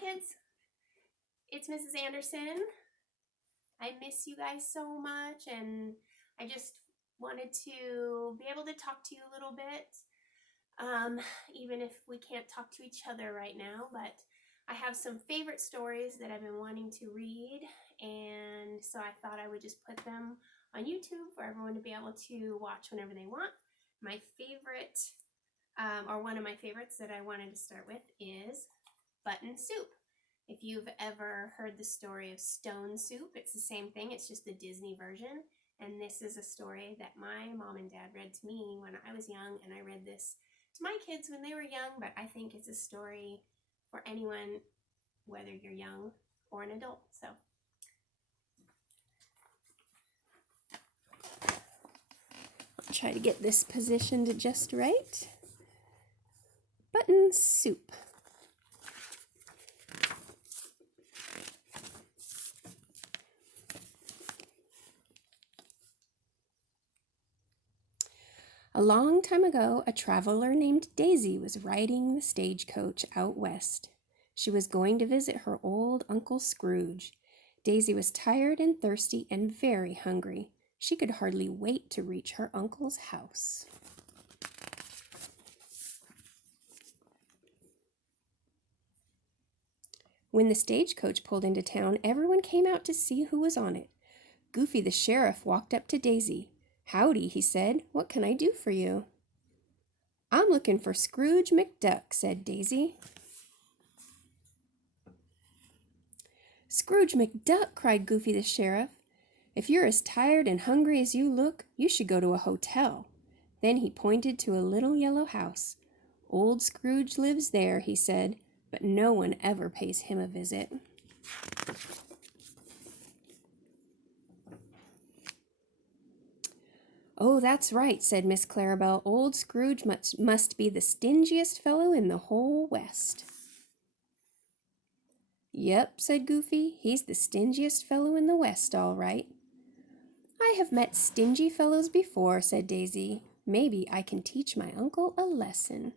kids. It's Mrs. Anderson. I miss you guys so much, and I just wanted to be able to talk to you a little bit, even if we can't talk to each other right now. But I have some favorite stories that I've been wanting to read, and so I thought I would just put them on YouTube for everyone to be able to watch whenever they want. My favorite, or one of my favorites that I wanted to start with is Button Soup. If you've ever heard the story of Stone Soup, it's the same thing, it's just the Disney version. And this is a story that my mom and dad read to me when I was young, and I read this to my kids when they were young, but I think it's a story for anyone, whether you're young or an adult. So I'll try to get this positioned just right. Button Soup. A long time ago, a traveler named Daisy was riding the stagecoach out west. She was going to visit her old Uncle Scrooge. Daisy was tired and thirsty and very hungry. She could hardly wait to reach her uncle's house. When the stagecoach pulled into town, everyone came out to see who was on it. Goofy the sheriff walked up to Daisy. "Howdy," he said. "What can I do for you?" "I'm looking for Scrooge McDuck," said Daisy. "Scrooge McDuck!" cried Goofy the sheriff. "If you're as tired and hungry as you look, you should go to a hotel." Then he pointed to a little yellow house. "Old Scrooge lives there," he said, "but no one ever pays him a visit." "Oh, that's right," said Miss Clarabelle. "Old Scrooge must be the stingiest fellow in the whole West." "Yep," said Goofy, "he's the stingiest fellow in the West, all right." "I have met stingy fellows before," said Daisy. "Maybe I can teach my uncle a lesson."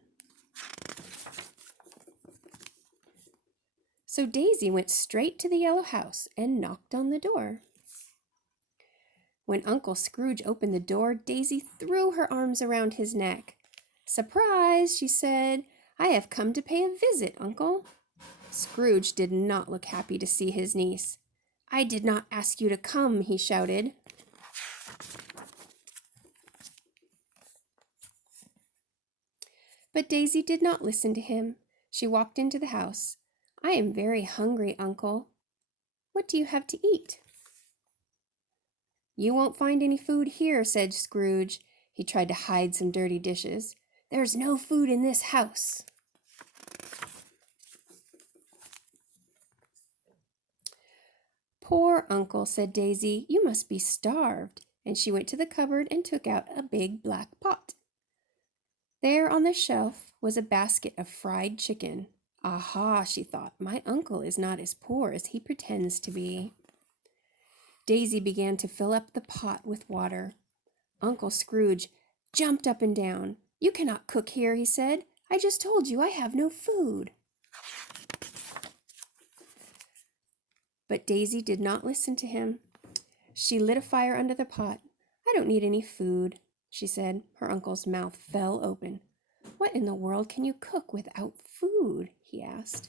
So Daisy went straight to the yellow house and knocked on the door. When Uncle Scrooge opened the door, Daisy threw her arms around his neck. "Surprise!" she said. "I have come to pay a visit, Uncle." Scrooge did not look happy to see his niece. "I did not ask you to come," he shouted. But Daisy did not listen to him. She walked into the house. "I am very hungry, Uncle." "What do you have to eat?" "You won't find any food here," said Scrooge. He tried to hide some dirty dishes. "There's no food in this house." "Poor Uncle," said Daisy. "You must be starved." And she went to the cupboard and took out a big black pot. There on the shelf was a basket of fried chicken. "Aha," she thought, "my uncle is not as poor as he pretends to be." Daisy began to fill up the pot with water. Uncle Scrooge jumped up and down. "You cannot cook here," he said. "I just told you I have no food." But Daisy did not listen to him. She lit a fire under the pot. "I don't need any food," she said. Her uncle's mouth fell open. "What in the world can you cook without food?" he asked.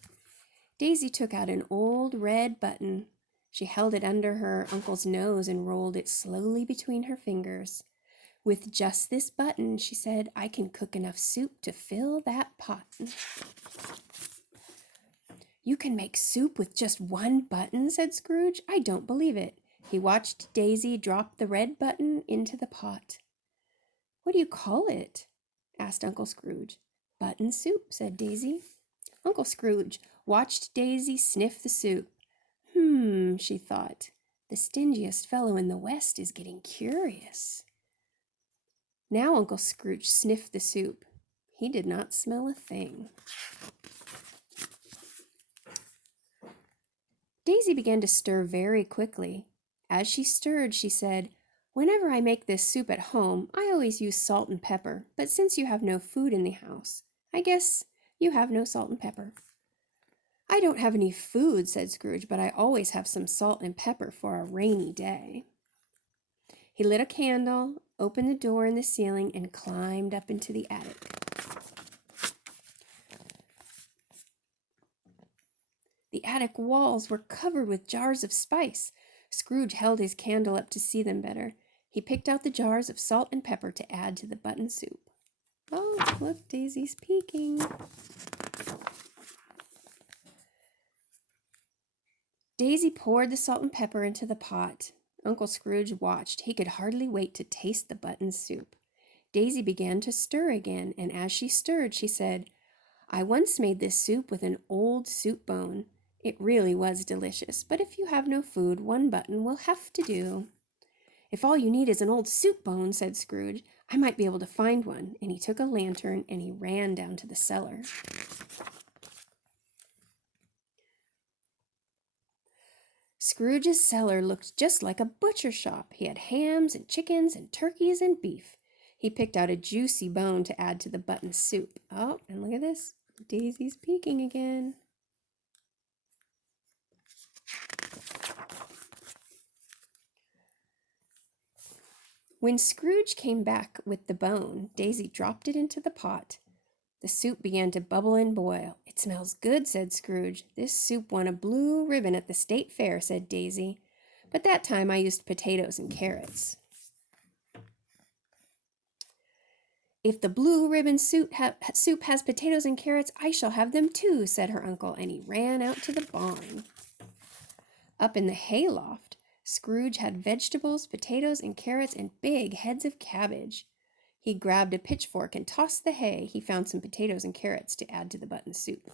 Daisy took out an old red button. She held it under her uncle's nose and rolled it slowly between her fingers. "With just this button," she said, "I can cook enough soup to fill that pot." "You can make soup with just one button?" said Scrooge. "I don't believe it." He watched Daisy drop the red button into the pot. "What do you call it?" asked Uncle Scrooge. "Button soup," said Daisy. Uncle Scrooge watched Daisy sniff the soup. She thought, "the stingiest fellow in the West is getting curious." Now Uncle Scrooge sniffed the soup. He did not smell a thing. Daisy began to stir very quickly. As she stirred, she said, "Whenever I make this soup at home, I always use salt and pepper, but since you have no food in the house, I guess you have no salt and pepper." I don't have any food, said Scrooge, but I always have some salt and pepper for a rainy day. He lit a candle, opened the door in the ceiling, and climbed up into the attic. The attic walls were covered with jars of spice. Scrooge held his candle up to see them better. He picked out the jars of salt and pepper to add to the button soup. Oh, look, Daisy's peeking. Daisy poured the salt and pepper into the pot. Uncle Scrooge watched. He could hardly wait to taste the button soup. Daisy began to stir again, and as she stirred, she said, I once made this soup with an old soup bone. It really was delicious, but if you have no food, one button will have to do. If all you need is an old soup bone, said Scrooge, I might be able to find one. And he took a lantern and he ran down to the cellar. Scrooge's cellar looked just like a butcher shop. He had hams and chickens and turkeys and beef. He picked out a juicy bone to add to the button soup. Oh, and look at this. Daisy's peeking again. When Scrooge came back with the bone, Daisy dropped it into the pot. The soup began to bubble and boil. It smells good, said Scrooge. This soup won a blue ribbon at the state fair, said Daisy. But that time I used potatoes and carrots. If the blue ribbon soup has potatoes and carrots, I shall have them too, said her uncle, and he ran out to the barn. Up in the hayloft, Scrooge had vegetables, potatoes, and carrots, and big heads of cabbage. He grabbed a pitchfork and tossed the hay. He found some potatoes and carrots to add to the button soup.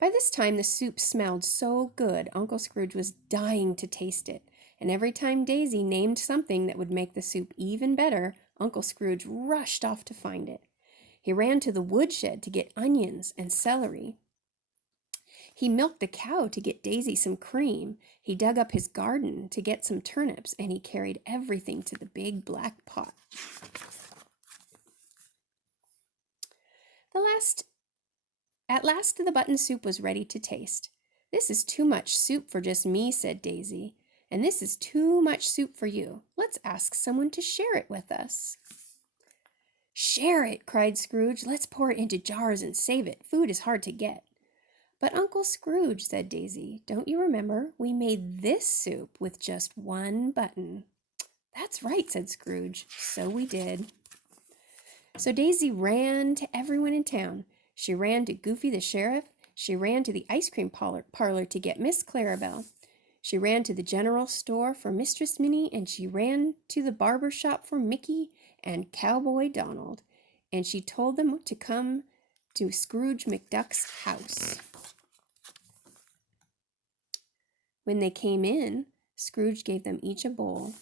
By this time, the soup smelled so good, Uncle Scrooge was dying to taste it. And every time Daisy named something that would make the soup even better, Uncle Scrooge rushed off to find it. He ran to the woodshed to get onions and celery. He milked a cow to get Daisy some cream. He dug up his garden to get some turnips, and he carried everything to the big black pot. At last, the button soup was ready to taste. This is too much soup for just me, said Daisy, and this is too much soup for you. Let's ask someone to share it with us. Share it, cried Scrooge. Let's pour it into jars and save it. Food is hard to get. But Uncle Scrooge, said Daisy, don't you remember? We made this soup with just one button. That's right, said Scrooge. So we did. So Daisy ran to everyone in town. She ran to Goofy the sheriff. She ran to the ice cream parlor to get Miss Clarabelle. She ran to the general store for Mistress Minnie, and she ran to the barber shop for Mickey and Cowboy Donald. And she told them to come to Scrooge McDuck's house. When they came in, Scrooge gave them each a bowl.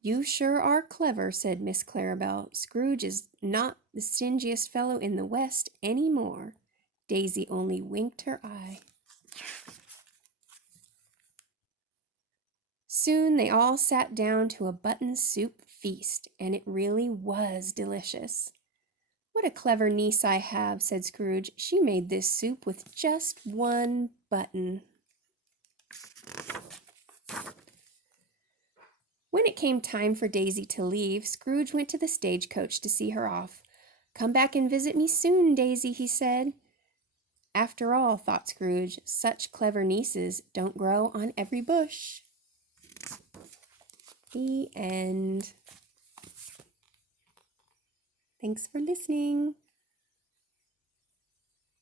You sure are clever, said Miss Clarabelle. Scrooge is not the stingiest fellow in the West any more. Daisy only winked her eye. Soon they all sat down to a button soup feast, and it really was delicious. What a clever niece I have, said Scrooge. She made this soup with just one button. When it came time for Daisy to leave, Scrooge went to the stagecoach to see her off. Come back and visit me soon, Daisy, he said. After all, thought Scrooge, such clever nieces don't grow on every bush. The end. Thanks for listening.